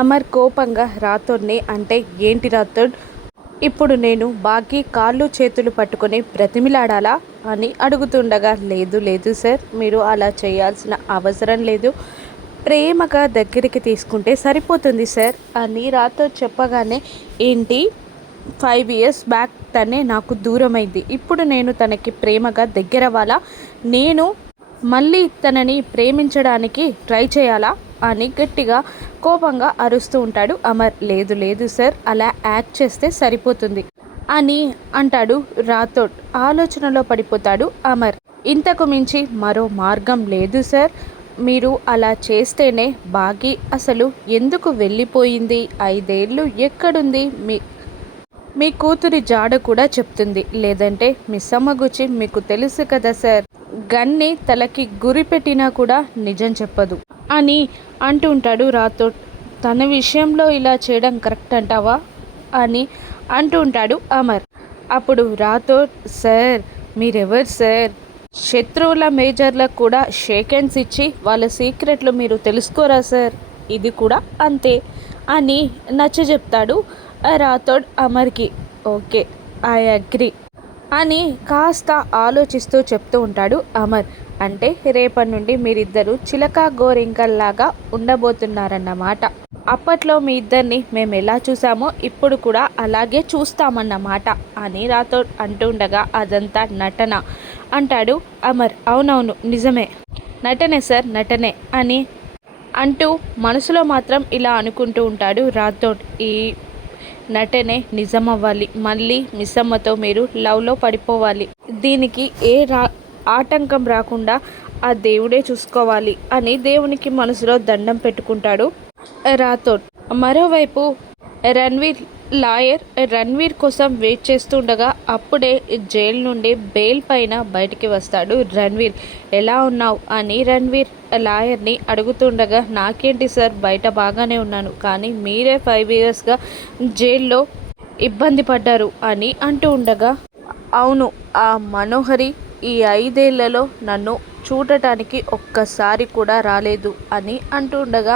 అమర్ కోపంగా రాథోడ్ని అంటే ఏంటి రాథోడ్, ఇప్పుడు నేను బాకీ కాళ్ళు చేతులు పట్టుకొని బ్రతిమిలాడాలా అని అడుగుతుండగా, లేదు లేదు సార్, మీరు అలా చేయాల్సిన అవసరం లేదు, ప్రేమగా దగ్గరికి తీసుకుంటే సరిపోతుంది సార్ అని రాథోడ్ చెప్పగానే, ఏంటి 5 years బ్యాక్ తనే నాకు దూరమైంది, ఇప్పుడు నేను తనకి ప్రేమగా దగ్గరవ్వాలా, నేను మళ్ళీ తనని ప్రేమించడానికి ట్రై చేయాలా అని గట్టిగా కోపంగా అరుస్తూ ఉంటాడు అమర్. లేదు లేదు సార్, అలా యాక్ట్ చేస్తే సరిపోతుంది అని అంటాడు రాథోడ్. ఆలోచనలో పడిపోతాడు అమర్. ఇంతకు మించి మరో మార్గం లేదు సార్, మీరు అలా చేస్తేనే బాగి అసలు ఎందుకు వెళ్ళిపోయింది, 5 ఏళ్ళు ఎక్కడుంది, మీ కూతురి జాడ కూడా చెప్తుంది, లేదంటే మిస్సమ్మ గురించి మీకు తెలుసు కదా సార్, గన్ని తలకి గురి పెట్టినా కూడా నిజం చెప్పదు అని అంటూ ఉంటాడు రాథోడ్. తన విషయంలో ఇలా చేయడం కరెక్ట్ అంటావా అని అంటూ ఉంటాడు అమర్. అప్పుడు రాథోడ్, సార్ మీరెవరు సార్, శత్రువుల మేజర్లకు కూడా షేక్ హ్యాండ్స్ ఇచ్చి వాళ్ళ సీక్రెట్లు మీరు తెలుసుకోరా సార్, ఇది కూడా అంతే అని నచ్చజెప్తాడు రాథోడ్ అమర్కి. ఓకే, ఐ అగ్రి అని కాస్త ఆలోచిస్తూ చెప్తూ ఉంటాడు అమర్. అంటే రేపటి నుండి మీరిద్దరూ చిలక గోరింకల్లాగా ఉండబోతున్నారన్నమాట. అప్పట్లో మీ ఇద్దరిని మేము ఎలా చూసామో ఇప్పుడు కూడా అలాగే చూస్తామన్నమాట అని రాథోడ్ అంటూ ఉండగా, అదంతా నటన అంటాడు అమర్. అవునవును నిజమే, నటనే సార్ నటనే అని అంటూ మనసులో మాత్రం ఇలా అనుకుంటూ ఉంటాడు రాథోడ్. ఈ నటనే నిజమవ్వాలి, మళ్ళీ మిస్సమ్మతో మీరు లవ్లో పడిపోవాలి, దీనికి ఆటంకం రాకుండా ఆ దేవుడే చూసుకోవాలి అని దేవునికి మనసులో దండం పెట్టుకుంటాడు రాథోడ్. మరోవైపు రణ్వీర్ కోసం వెయిట్ చేస్తుండగా అప్పుడే జైలు నుండి బెయిల్ పైన బయటికి వస్తాడు రణ్వీర్. ఎలా ఉన్నావు అని రణ్వీర్ లాయర్ని అడుగుతుండగా, నాకేంటి సార్, బయట బాగానే ఉన్నాను, కానీ మీరే 5 yearsగా జైల్లో ఇబ్బంది పడ్డారు అని అంటూ ఉండగా, అవును, ఆ మనోహరి ఈ 5 ఏళ్లలో నన్ను చూడటానికి ఒక్కసారి కూడా రాలేదు అని అంటూ ఉండగా,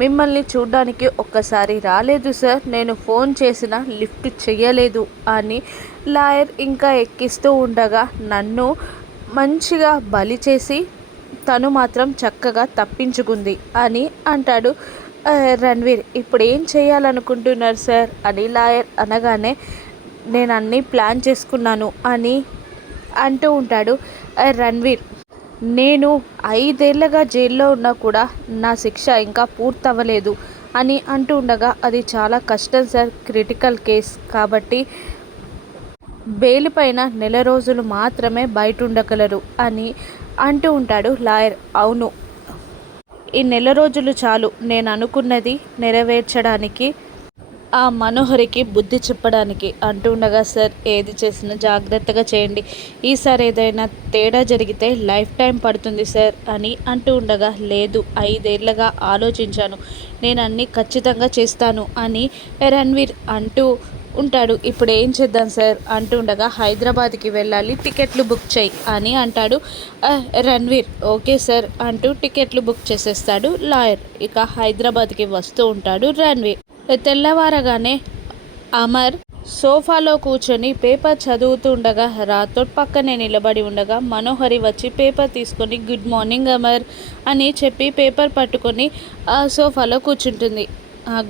మిమ్మల్ని చూడడానికి ఒక్కసారి రాలేదు సార్, నేను ఫోన్ చేసినా లిఫ్ట్ చేయలేదు అని లాయర్ ఇంకా ఎక్కిస్తూ ఉండగా, నన్ను మంచిగా బలి చేసి తను మాత్రం చక్కగా తప్పించుకుంది అని అంటాడు రణ్వీర్. ఇప్పుడు ఏం చేయాలనుకుంటున్నారు సార్ అని లాయర్ అనగానే, నేను అన్నీ ప్లాన్ చేసుకున్నాను అని అంటూ ఉంటాడు రణ్వీర్. నేను 5 ఏళ్లుగా జైల్లో ఉన్నా కూడా నా శిక్ష ఇంకా పూర్తవ్వలేదు అని అంటూ ఉండగా, అది చాలా కష్టం సార్, క్రిటికల్ కేస్ కాబట్టి బెయిల్ పైన 1 నెల మాత్రమే బయట ఉండగలరు అని అంటూ ఉంటాడు లాయర్. అవును, ఈ 1 నెల చాలు నేను అనుకున్నది నెరవేర్చడానికి, ఆ మనోహరికి బుద్ధి చెప్పడానికి అంటూ ఉండగా, సార్ ఏది చేసినా జాగ్రత్తగా చేయండి, ఈసారి ఏదైనా తేడా జరిగితే లైఫ్ టైం పడుతుంది సార్ అని అంటూ ఉండగా, లేదు 5 ఏళ్లుగా ఆలోచించాను, నేను అన్నీ ఖచ్చితంగా చేస్తాను అని రణ్వీర్ అంటూ ఉంటాడు. ఇప్పుడు ఏం చేద్దాం సార్ అంటూ ఉండగా, హైదరాబాద్కి వెళ్ళాలి, టికెట్లు బుక్ చేయి అని అంటాడు రణ్వీర్. ఓకే సార్ అంటూ టికెట్లు బుక్ చేసేస్తాడు లాయర్. ఇక హైదరాబాద్కి వస్తూ ఉంటాడు రణ్వీర్. తెల్లవారగానే అమర్ సోఫాలో కూర్చొని పేపర్ చదువుతూ ఉండగా, రాథోడ్ పక్కనే నిలబడి ఉండగా, మనోహరి వచ్చి పేపర్ తీసుకొని, గుడ్ మార్నింగ్ అమర్ అని చెప్పి పేపర్ పట్టుకొని సోఫాలో కూర్చుంటుంది.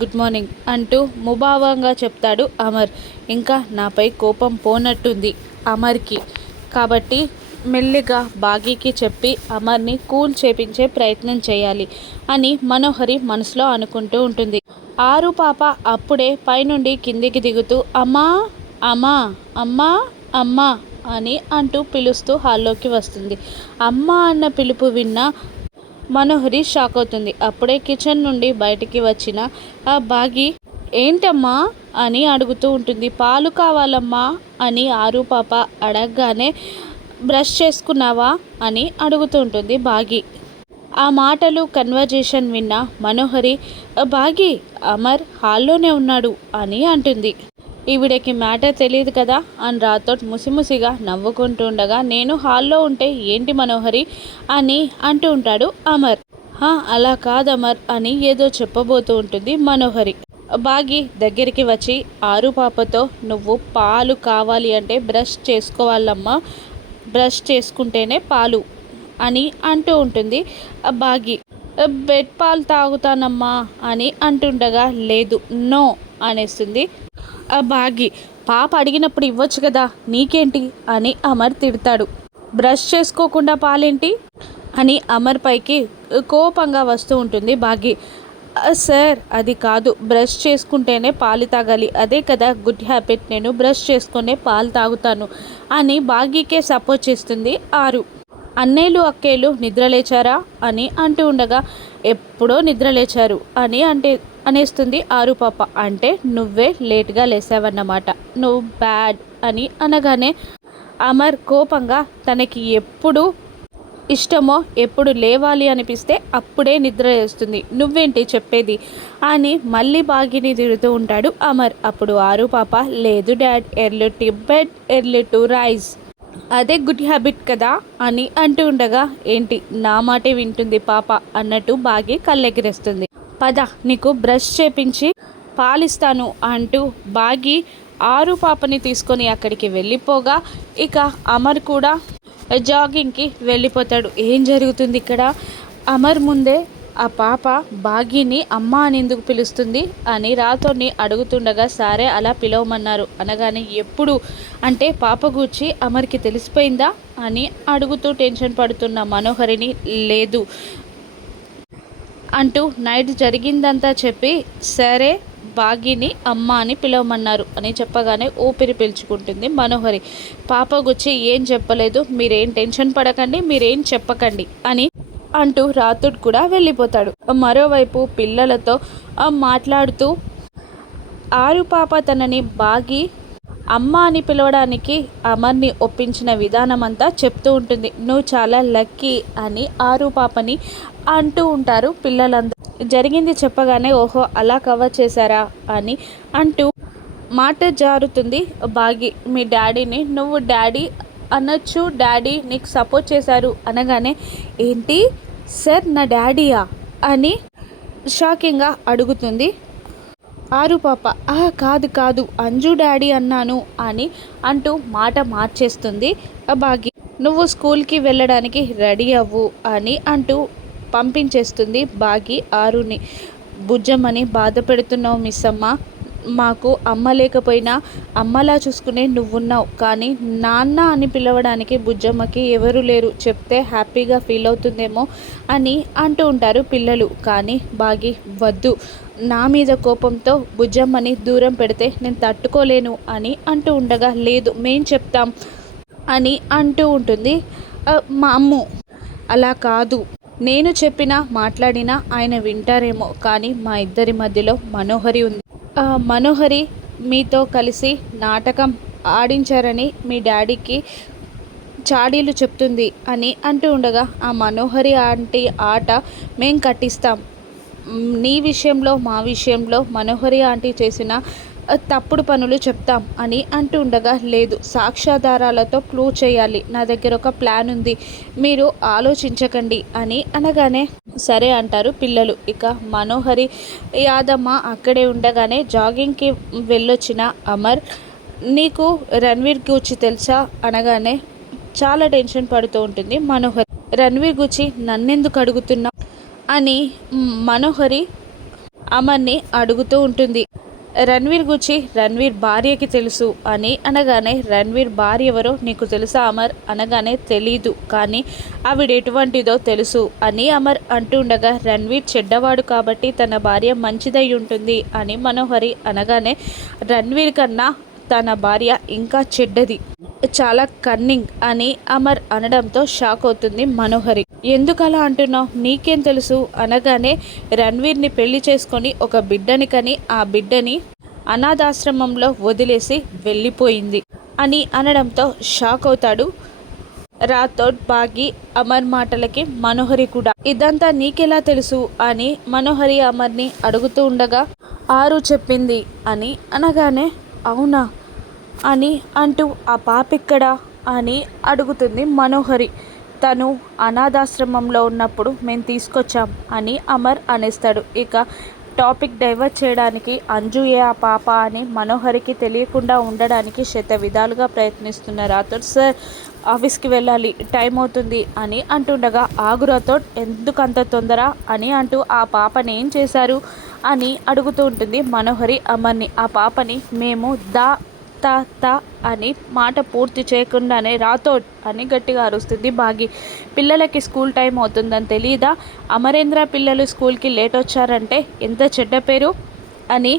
గుడ్ మార్నింగ్ అంటూ ముభావంగా చెప్తాడు అమర్. ఇంకా నాపై కోపం పోనట్టుంది అమర్కి, కాబట్టి మెల్లిగా బాగీకి చెప్పి అమర్ని కూల్ చేపించే ప్రయత్నం చేయాలి అని మనోహరి మనసులో అనుకుంటూ ఉంటుంది. ఆరు పాప అప్పుడే పైనుండి కిందికి దిగుతూ, అమ్మా అమ్మా అమ్మా అమ్మా అని అంటూ పిలుస్తూ హాల్లోకి వస్తుంది. అమ్మ అన్న పిలుపు విన్న మనోహరి షాక్ అవుతుంది. అప్పుడే కిచెన్ నుండి బయటికి వచ్చిన ఆ బాగి, ఏంటమ్మా అని అడుగుతూ ఉంటుంది. పాలు కావాలమ్మా అని ఆరు పాప అడగగానే, బ్రష్ చేసుకున్నావా అని అడుగుతూ ఉంటుంది బాగి. ఆ మాటలు కన్వర్జేషన్ విన్న మనోహరి, బాగి అమర్ హాల్లోనే ఉన్నాడు అని అంటుంది. ఈవిడకి మ్యాటర్ తెలియదు కదా అని రాథోడ్ ముసిముసిగా నవ్వుకుంటూ ఉండగా, నేను హాల్లో ఉంటే ఏంటి మనోహరి అని అంటూ ఉంటాడు అమర్. అలా కాదమర్ అని ఏదో చెప్పబోతూ ఉంటుంది మనోహరి. బాగి దగ్గరికి వచ్చి ఆరు పాపతో నువ్వు పాలు కావాలి అంటే బ్రష్ చేసుకోవాలమ్మా, బ్రష్ చేసుకుంటేనే పాలు అని అంటూ ఉంటుంది. బాగి బెడ్ పాలు తాగుతానమ్మా అని అంటుండగా లేదు నో అనేస్తుంది. బాగి పాప అడిగినప్పుడు ఇవ్వచ్చు కదా నీకేంటి అని అమర్ తిడతాడు. బ్రష్ చేసుకోకుండా పాలేంటి అని అమర్ పైకి కోపంగా వస్తూ ఉంటుంది బాగి. సార్ అది కాదు, బ్రష్ చేసుకుంటేనే పాలు తాగాలి, అదే కదా గుడ్ హ్యాబిట్, నేను బ్రష్ చేసుకునే పాలు తాగుతాను అని బాగీకే సపోర్ట్ చేస్తుంది ఆరు. అన్నేలు అక్కేలు నిద్రలేచారా అని అంటూ ఉండగా ఎప్పుడో నిద్రలేచారు అని అనేస్తుంది ఆరు పాప. అంటే నువ్వే లేట్గా లేసావన్నమాట, నువ్వు బ్యాడ్ అని అనగానే అమర్ కోపంగా తనకి ఎప్పుడు ఇష్టమో ఎప్పుడు లేవాలి అనిపిస్తే అప్పుడే నిద్ర వేస్తుంది, నువ్వేంటి చెప్పేది అని మళ్ళీ బాగిని తిడుతూ ఉంటాడు అమర్. అప్పుడు ఆరు పాప లేదు dad, early to bed early to rise, అదే గుడ్ హ్యాబిట్ కదా అని అంటూ ఉండగా ఏంటి నా మాటే వింటుంది పాప అన్నట్టు బాగి కళ్ళెగిరేస్తుంది. పద నీకు బ్రష్ చేపించి పాలిస్తాను అంటూ బాగి ఆరు పాపని తీసుకొని అక్కడికి వెళ్ళిపోగా ఇక అమర్ కూడా జాగింగ్కి వెళ్ళిపోతాడు. ఏం జరుగుతుంది ఇక్కడ? అమర్ ముందే ఆ పాప బాగీని అమ్మ అని ఎందుకు పిలుస్తుంది అని రాతోని అడుగుతుండగా సరే అలా పిలవమన్నారు అనగానే ఎప్పుడు అంటే పాప గూర్చి అమర్కి తెలిసిపోయిందా అని అడుగుతూ టెన్షన్ పడుతున్న మనోహరిని లేదు అంటూ నైట్ జరిగిందంతా చెప్పి సరే బాగీని అమ్మ అని పిలవమన్నారు అని చెప్పగానే ఊపిరి పీల్చుకుంటుంది మనోహరి. పాప గుచ్చి ఏం చెప్పలేదు, మీరేం టెన్షన్ పడకండి, మీరేం చెప్పకండి అని అంటూ రాతుడు కూడా వెళ్ళిపోతాడు. మరోవైపు పిల్లలతో మాట్లాడుతూ ఆరు పాప తనని బాగి అమ్మ అని పిలవడానికి అమర్ని ఒప్పించిన విధానం అంతా చెప్తూ ఉంటుంది. నువ్వు చాలా లక్కీ అని ఆరు పాపని అంటూ ఉంటారు పిల్లలందరూ. జరిగింది చెప్పగానే ఓహో అలా కవర్ చేశారా అని అంటూ మాట జారుతుంది బాగి. మీ డాడీని నువ్వు డాడీ అనొచ్చు, డాడీ నీకు సపోర్ట్ చేశారు అనగానే ఏంటి సార్ నా డాడీయా అని షాకింగ్గా అడుగుతుంది ఆరు పాప. కాదు కాదు అంజు డాడీ అన్నాను అని అంటూ మాట మార్చేస్తుంది బాగి. నువ్వు స్కూల్కి వెళ్ళడానికి రెడీ అవ్వు అని అంటూ పంపించేస్తుంది బాగి ఆరుని. బుజ్జమ్మని బాధ పెడుతున్నావు మిస్ అమ్మ, మాకు అమ్మ లేకపోయినా అమ్మలా చూసుకునే నువ్వున్నావు, కానీ నాన్న అని పిలవడానికి బుజ్జమ్మకి ఎవరు లేరు, చెప్తే హ్యాపీగా ఫీల్ అవుతుందేమో అని అంటూ ఉంటారు పిల్లలు. కానీ బాగి వద్దు, నా మీద కోపంతో బుజ్జమ్మని దూరం పెడితే నేను తట్టుకోలేను అని అంటూ ఉండగా లేదు మేం చెప్తాం అని అంటూ ఉంటుంది మా అమ్ము. అలా కాదు, నేను చెప్పినా మాట్లాడినా ఆయన వింటారేమో, కానీ మా ఇద్దరి మధ్యలో మనోహరి ఉంది. మనోహరి మీతో కలిసి నాటకం ఆడించారని మీ డాడీకి చాడీలు చెప్తుంది అని అంటూ ఉండగా ఆ మనోహరి ఆంటీ ఆట మేం కట్టిస్తాం, నీ విషయంలో మా విషయంలో మనోహరి ఆంటీ చేసిన తప్పుడు పనులు చెప్తాం అని అంటూ ఉండగా లేదు సాక్ష్యాధారాలతో ప్రూవ్ చేయాలి, నా దగ్గర ఒక ప్లాన్ ఉంది, మీరు ఆలోచించకండి అని అనగానే సరే అంటారు పిల్లలు. ఇక మనోహరి యాదమ్మ అక్కడే ఉండగానే జాగింగ్కి వెళ్ళొచ్చిన అమర్ నీకు రణ్వీర్ గూర్చి తెలుసా అనగానే చాలా టెన్షన్ పడుతూ ఉంటుంది మనోహరి. రణ్వీర్ గూర్చి నన్నెందుకు అడుగుతున్నా అని మనోహరి అమర్ని అడుగుతూ ఉంటుంది. రణ్వీర్ గురించి రణ్వీర్ భార్యకి తెలుసు అని అనగానే రణ్వీర్ భార్య ఎవరో నీకు తెలుసా అమర్ అనగానే తెలీదు, కానీ ఆవిడ ఎటువంటిదో తెలుసు అని అమర్ అంటుండగా రణ్వీర్ చెడ్డవాడు కాబట్టి తన భార్య మంచిదై ఉంటుంది అని మనోహరి అనగానే రణ్వీర్ కన్నా తన భార్య ఇంకా చెడ్డది, చాలా కన్నింగ్ అని అమర్ అనడంతో షాక్ అవుతుంది మనోహరి. ఎందుకు అలా అంటున్నావు, నీకేం తెలుసు అనగానే రణ్వీర్ని పెళ్లి చేసుకొని ఒక బిడ్డని కని ఆ బిడ్డని అనాథాశ్రమంలో వదిలేసి వెళ్ళిపోయింది అని అనడంతో షాక్ అవుతాడు రాథోడ్. బాగి అమర్ మాటలకి మనోహరి కూడా ఇదంతా నీకెలా తెలుసు అని మనోహరి అమర్ని అడుగుతూ ఉండగా ఆరు చెప్పింది అని అనగానే అవునా అని అంటూ ఆ పాపిక్కడా అని అడుగుతుంది మనోహరి. తను అనాథాశ్రమంలో ఉన్నప్పుడు మేము తీసుకొచ్చాం అని అమర్ అనేస్తాడు. ఇక టాపిక్ డైవర్ట్ చేయడానికి అంజుయే ఆ పాప అని మనోహరికి తెలియకుండా ఉండడానికి శత విధాలుగా ప్రయత్నిస్తున్న రాథోడ్ సార్ ఆఫీస్కి వెళ్ళాలి, టైం అవుతుంది అని అంటుండగా, ఆగు రాథోడ్, ఎందుకంత తొందర అని అంటూ ఆ పాపని ఏం చేశారు అని అడుగుతూ ఉంటుంది మనోహరి అమర్ని. ఆ పాపని మేము త అని మాట పూర్తి చేయకుండానే రాథోడ్ అని గట్టిగా అరుస్తుంది బాగి. పిల్లలకి స్కూల్ టైం అవుతుందని తెలియదా? అమరేంద్ర పిల్లలు స్కూల్కి లేట్ వచ్చారంటే ఎంత చెడ్డ పేరు అని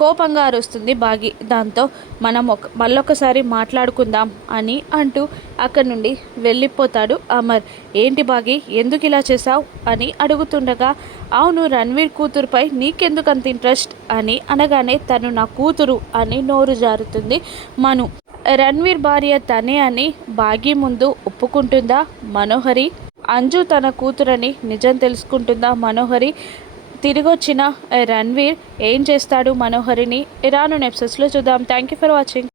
కోపంగా అరుస్తుంది బాగి. దాంతో మనం మళ్ళొకసారి మాట్లాడుకుందాం అని అంటూ అక్కడి నుండి వెళ్ళిపోతాడు అమర్. ఏంటి బాగి, ఎందుకు ఇలా చేశావు అని అడుగుతుండగా, అవును, రణ్వీర్ కూతురుపై నీకెందుకు అంత ఇంట్రెస్ట్ అని అనగానే, తను నా కూతురు అని నోరు జారుతుంది మను. రణ్వీర్ భార్య తనే అని బాగి ముందు ఒప్పుకుంటుందా మనోహరి? అంజు తన కూతురని నిజం తెలుసుకుంటుందా మనోహరి? తిరిగొచ్చిన రణ్వీర్ ఏం చేస్తాడు మనోహరిని? రాను ఎపిసోడ్స్లో చూద్దాం. Thank you for watching.